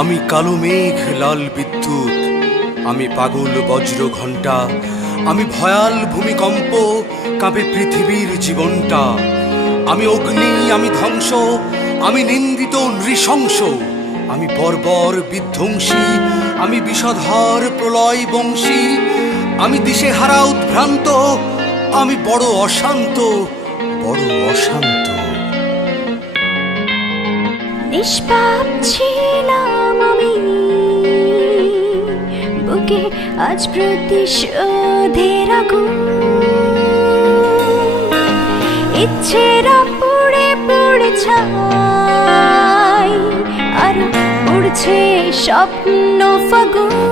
আমি কালো মেঘ লাল বিদ্যুৎ, আমি পাগল বজ্র ঘণ্টা, আমি ভয়াল ভূমিকম্প, কাঁপে পৃথিবীর জীবনটা। আমি অগ্নি, আমি ধ্বংস, আমি নিন্দিত নৃশংস, আমি বর্বর বিধ্বংসী, আমি বিষধর প্রলয় বংশী, আমি দিশেহারা উদ্ভ্রান্ত, আমি বড় অশান্ত, বড় অশান্ত। নিষ্পাপ ছিলাম আমি, বুকে আজ প্রতিশোধের আগুন। ইচ্ছেরা পুড়ে পুড়ে ছাই, আর উড়ছে স্বপ্ন ফাগুন।